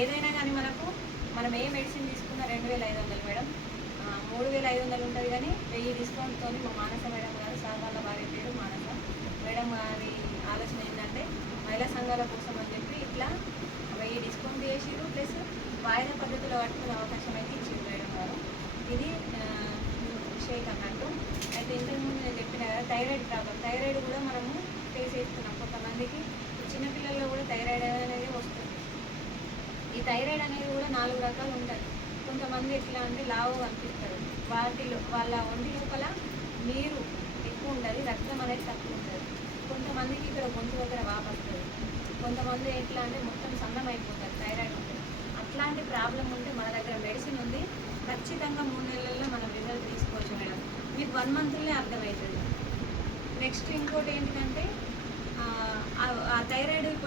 ఏదైనా కానీ మనం ఏ మెడిసిన్ తీసుకున్నా 2500 మేడం. 3500 ఉంటుంది కానీ 1000 డిస్కౌంట్తో మా మానస మేడం గారు, సార్ వాళ్ళ భార్య పేరు మానస మేడం గారి ఆలోచన ఏంటంటే మహిళా సంఘాల కోసం అని చెప్పి ఇట్లా 1000 డిస్కౌంట్ చేసిరు, ప్లస్ వాయిదా పద్ధతిలో కట్టుకునే అవకాశం అయితే ఇచ్చింది మేడం గారు. ఇది షేక్ అన్నట్టు. అయితే ఇంతకుముందు నేను చెప్పిన కదా థైరాయిడ్ ప్రాబ్లం, థైరాయిడ్ కూడా మనము ఫేస్ చేస్తున్నాం. కొంతమందికి చిన్నపిల్లల్లో కూడా థైరాయిడ్ అనేది వస్తుంది. ఈ థైరాయిడ్ అనేది కూడా 4 రకాలు ఉంటాయి. కొంతమంది ఎట్లా అంటే లావుగా అనిపిస్తారు, వాళ్ళ ఒంటి లోపల నీరు ఎక్కువ ఉంటుంది, రక్తం అనేది తక్కువ ఉంటుంది. కొంతమందికి ఇక్కడ గొంతు దగ్గర వాపు వస్తుంది. కొంతమంది ఎట్లా అంటే మొత్తం సన్నం అయిపోతారు థైరాయిడ్ ఉంటుంది. అట్లాంటి ప్రాబ్లం ఉంటే మన దగ్గర మెడిసిన్ ఉంది. ఖచ్చితంగా 3 నెలల్లో మనం రిజల్ట్ తీసుకోవచ్చు మేడం. మీకు 1 మంత్లోనే అర్థమవుతుంది. నెక్స్ట్ ఇంకోటి ఏంటంటే ఆ థైరాయిడ్ ఇప్పుడు